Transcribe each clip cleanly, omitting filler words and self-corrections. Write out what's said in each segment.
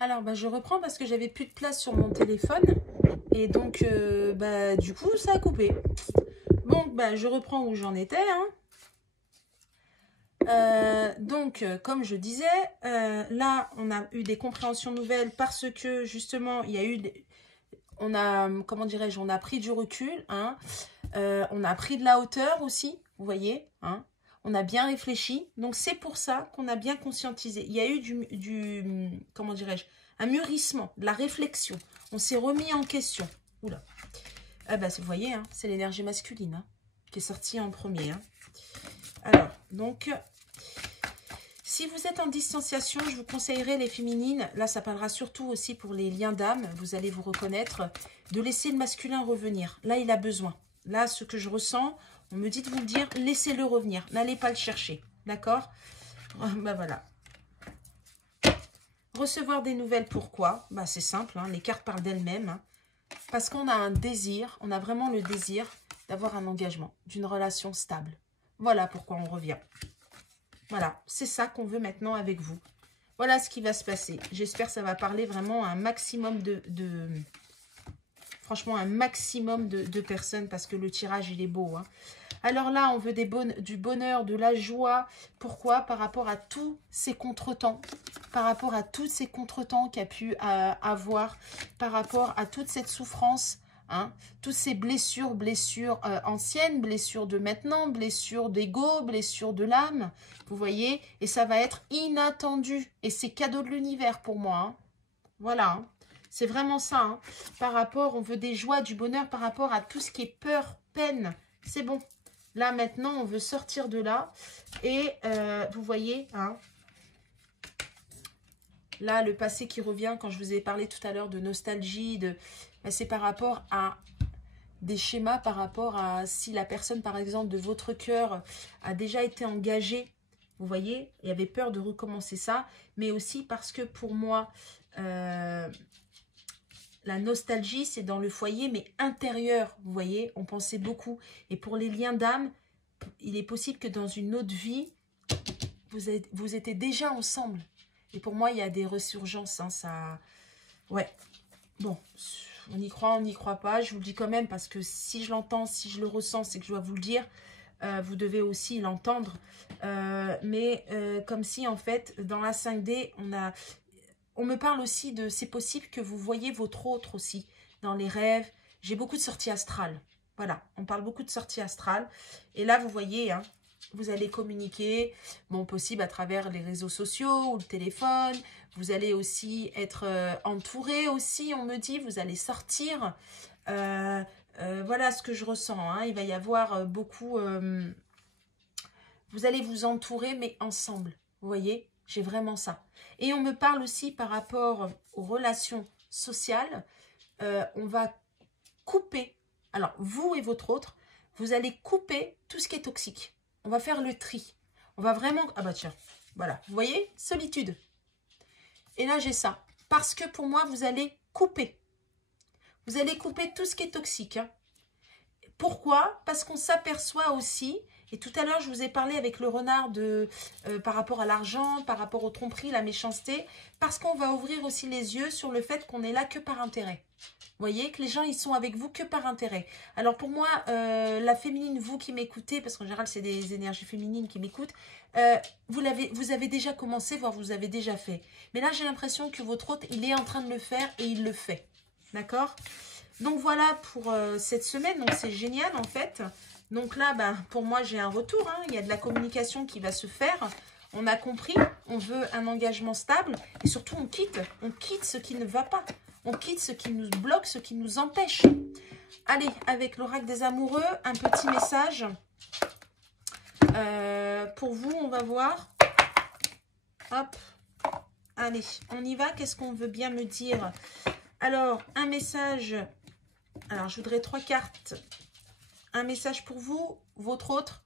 Alors, je reprends parce que j'avais plus de place sur mon téléphone. Et donc, du coup, ça a coupé. Bon, je reprends où j'en étais. Hein. Comme je disais, là, on a eu des compréhensions nouvelles parce que, justement, il y a eu... On a, comment dirais-je, on a pris du recul. Hein. On a pris de la hauteur aussi, vous voyez. Hein. On a bien réfléchi. Donc, c'est pour ça qu'on a bien conscientisé. Il y a eu comment dirais-je, un mûrissement, de la réflexion. On s'est remis en question. Oula. Ah vous voyez, hein, c'est l'énergie masculine hein, qui est sortie en premier. Hein. Alors, donc, si vous êtes en distanciation, je vous conseillerais les féminines. Là, ça parlera surtout aussi pour les liens d'âme. Vous allez vous reconnaître. De laisser le masculin revenir. Là, il a besoin. Là, ce que je ressens, on me dit de vous le dire, laissez-le revenir. N'allez pas le chercher. D'accord? Voilà. Recevoir des nouvelles, pourquoi? C'est simple, hein, les cartes parlent d'elles-mêmes. Hein, parce qu'on a un désir, on a vraiment le désir d'avoir un engagement, d'une relation stable. Voilà pourquoi on revient. Voilà, c'est ça qu'on veut maintenant avec vous. Voilà ce qui va se passer. J'espère que ça va parler vraiment à un maximum franchement, un maximum de personnes parce que le tirage, il est beau. Hein. Alors là, on veut du bonheur, de la joie. Pourquoi? Par rapport à tous ces contretemps. Par rapport à tous ces contretemps qu'il y a pu avoir. Par rapport à toute cette souffrance. Hein, toutes ces blessures anciennes, blessures de maintenant, blessures d'ego, blessures de l'âme. Vous voyez? Et ça va être inattendu. Et c'est cadeau de l'univers pour moi. Hein. Voilà. Hein. C'est vraiment ça. Hein. Par rapport, on veut des joies, du bonheur par rapport à tout ce qui est peur, peine. C'est bon. Là, maintenant, on veut sortir de là. Et vous voyez, hein, là, le passé qui revient, quand je vous ai parlé tout à l'heure de nostalgie, c'est par rapport à des schémas, par rapport à si la personne, par exemple, de votre cœur a déjà été engagée. Vous voyez, il y avait peur de recommencer ça. Mais aussi parce que pour moi... la nostalgie, c'est dans le foyer, mais intérieur, vous voyez, on pensait beaucoup. Et pour les liens d'âme, il est possible que dans une autre vie, vous étiez déjà ensemble. Et pour moi, il y a des ressurgences. Hein, ça... Ouais. Bon, on y croit, on n'y croit pas. Je vous le dis quand même, parce que si je l'entends, si je le ressens, c'est que je dois vous le dire. Vous devez aussi l'entendre. Comme si, en fait, dans la 5D, on me parle aussi de, c'est possible que vous voyez votre autre aussi dans les rêves. J'ai beaucoup de sorties astrales. Voilà, on parle beaucoup de sorties astrales. Et là, vous voyez, hein, vous allez communiquer, bon, possible à travers les réseaux sociaux ou le téléphone. Vous allez aussi être entouré aussi, on me dit, vous allez sortir. Voilà ce que je ressens. Hein. Il va y avoir beaucoup... vous allez vous entourer, mais ensemble. Vous voyez, j'ai vraiment ça. Et on me parle aussi par rapport aux relations sociales. On va couper, alors vous et votre autre, vous allez couper tout ce qui est toxique. On va faire le tri. On va vraiment... Ah bah tiens, voilà. Vous voyez, solitude. Et là, j'ai ça. Parce que pour moi, vous allez couper. Vous allez couper tout ce qui est toxique. Hein. Pourquoi? Parce qu'on s'aperçoit aussi... Et tout à l'heure, je vous ai parlé avec le renard par rapport à l'argent, par rapport aux tromperies, la méchanceté, parce qu'on va ouvrir aussi les yeux sur le fait qu'on est là que par intérêt. Vous voyez, que les gens, ils sont avec vous que par intérêt. Alors pour moi, la féminine, vous qui m'écoutez, parce qu'en général, c'est des énergies féminines qui m'écoutent, vous avez déjà commencé, voire vous avez déjà fait. Mais là, j'ai l'impression que votre hôte, il est en train de le faire et il le fait. D'accord? Donc voilà pour cette semaine, donc c'est génial en fait. Donc là, pour moi, j'ai un retour. Hein. Il y a de la communication qui va se faire. On a compris, on veut un engagement stable. Et surtout, on quitte ce qui ne va pas. On quitte ce qui nous bloque, ce qui nous empêche. Allez, avec l'oracle des amoureux, un petit message. Pour vous, on va voir. Hop. Allez, on y va. Qu'est-ce qu'on veut bien me dire? Alors, un message. Alors, je voudrais 3 cartes. Un message pour vous, votre autre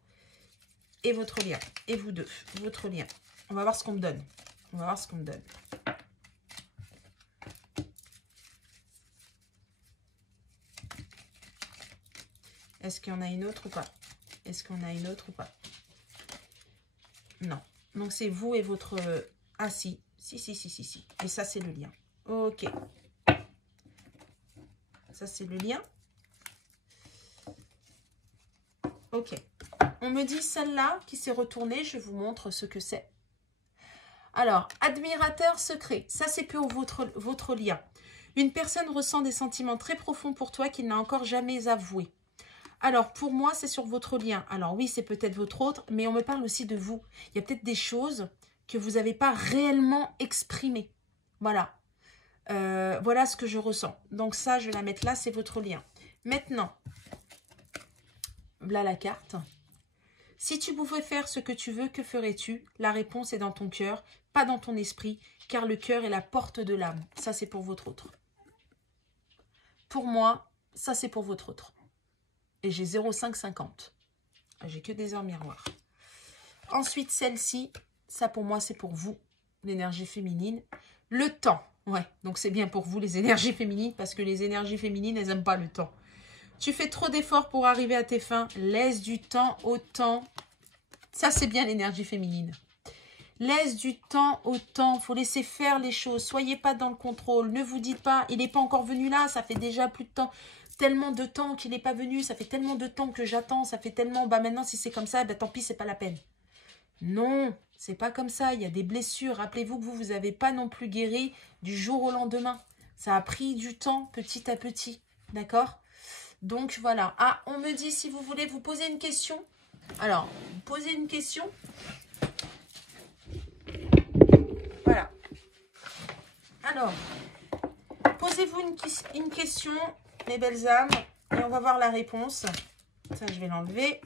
et votre lien. Et vous deux, votre lien. On va voir ce qu'on me donne. On va voir ce qu'on me donne. Est-ce qu'il y en a une autre ou pas? Est-ce qu'on a une autre ou pas? Non. Donc, c'est vous et votre... Ah si, Si. Et ça, c'est le lien. Ok. Ça, c'est le lien. Ok. On me dit celle-là qui s'est retournée. Je vous montre ce que c'est. Alors, admirateur secret. Ça, c'est pour votre lien. Une personne ressent des sentiments très profonds pour toi qu'il n'a encore jamais avoués. Alors, pour moi, c'est sur votre lien. Alors oui, c'est peut-être votre autre, mais on me parle aussi de vous. Il y a peut-être des choses que vous n'avez pas réellement exprimées. Voilà. Voilà ce que je ressens. Donc ça, je vais la mettre là, c'est votre lien. Maintenant, voilà la carte. Si tu pouvais faire ce que tu veux, que ferais-tu? La réponse est dans ton cœur, pas dans ton esprit, car le cœur est la porte de l'âme. Ça, c'est pour votre autre. Pour moi, ça, c'est pour votre autre. Et j'ai 0,550. J'ai que des heures miroirs. Ensuite, celle-ci, ça pour moi, c'est pour vous, l'énergie féminine. Le temps, ouais, donc c'est bien pour vous, les énergies féminines, parce que les énergies féminines, elles n'aiment pas le temps. Tu fais trop d'efforts pour arriver à tes fins, laisse du temps au temps. Ça, c'est bien l'énergie féminine. Laisse du temps au temps, il faut laisser faire les choses, soyez pas dans le contrôle, ne vous dites pas, il n'est pas encore venu là, ça fait déjà plus de temps. Tellement de temps qu'il n'est pas venu, ça fait tellement de temps que j'attends, ça fait tellement, bah maintenant si c'est comme ça, bah tant pis, c'est pas la peine. Non, c'est pas comme ça, il y a des blessures. Rappelez-vous que vous n'avez pas non plus guéri du jour au lendemain. Ça a pris du temps, petit à petit, d'accord? Donc voilà. Ah, on me dit si vous voulez vous poser une question. Alors, posez une question. Voilà. Alors, posez-vous une question, mes belles âmes, et on va voir la réponse. Ça, je vais l'enlever.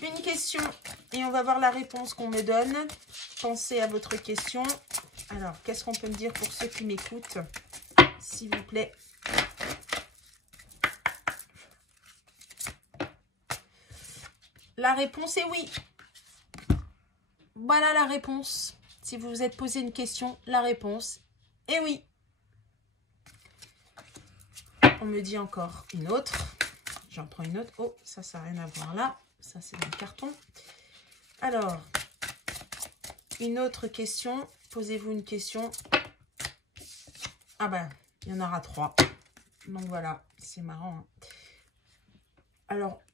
Une question, et on va voir la réponse qu'on me donne. Pensez à votre question. Alors, qu'est-ce qu'on peut me dire pour ceux qui m'écoutent, s'il vous plaît? La réponse est oui. Voilà la réponse. Si vous vous êtes posé une question, la réponse est oui. On me dit encore une autre. J'en prends une autre. Oh, ça n'a rien à voir là. Ça, c'est dans le carton. Alors, une autre question. Posez-vous une question. Ah ben, il y en aura 3. Donc voilà, c'est marrant. Hein.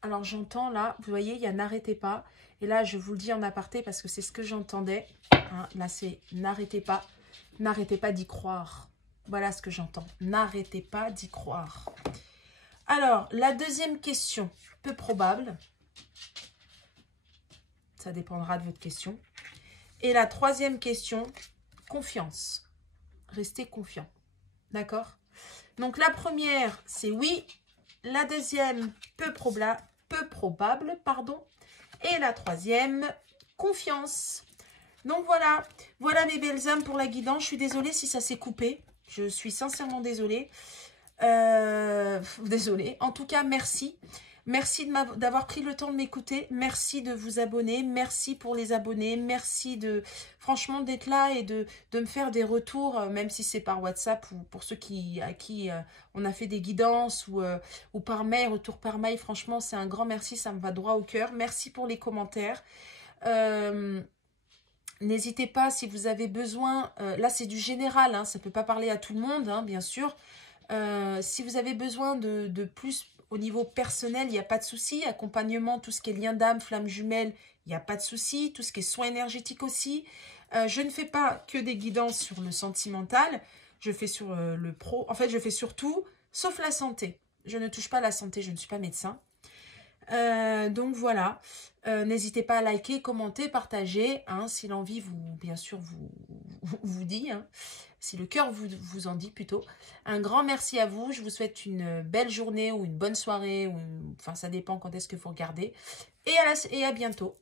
Alors j'entends là, vous voyez, il y a n'arrêtez pas. Et là, je vous le dis en aparté parce que c'est ce que j'entendais. Hein, là, c'est n'arrêtez pas. N'arrêtez pas d'y croire. Voilà ce que j'entends. N'arrêtez pas d'y croire. Alors, la deuxième question, peu probable. Ça dépendra de votre question. Et la troisième question, confiance. Restez confiant. D'accord? Donc, la première, c'est oui. La deuxième, peu probable, pardon. Et la troisième, confiance. Donc, voilà. Voilà mes belles âmes pour la guidance. Je suis désolée si ça s'est coupé. Je suis sincèrement désolée. Désolée. En tout cas, merci. Merci d'avoir pris le temps de m'écouter. Merci de vous abonner. Merci pour les abonnés. Merci franchement d'être là et de me faire des retours, même si c'est par WhatsApp ou pour ceux à qui on a fait des guidances ou par mail, retour par mail. Franchement, c'est un grand merci. Ça me va droit au cœur. Merci pour les commentaires. N'hésitez pas si vous avez besoin. Là, c'est du général. Hein, ça ne peut pas parler à tout le monde, hein, bien sûr. Si vous avez besoin de plus au niveau personnel, il n'y a pas de souci. Accompagnement, tout ce qui est lien d'âme, flamme jumelle, il n'y a pas de souci. Tout ce qui est soins énergétiques aussi. Je ne fais pas que des guidances sur le sentimental. Je fais sur le pro. En fait, je fais sur tout, sauf la santé. Je ne touche pas à la santé, je ne suis pas médecin. Donc voilà, n'hésitez pas à liker, commenter, partager, hein, si l'envie bien sûr vous dit, hein, si le cœur vous en dit plutôt. Un grand merci à vous, je vous souhaite une belle journée ou une bonne soirée, enfin ça dépend quand est-ce que vous regardez, et à bientôt.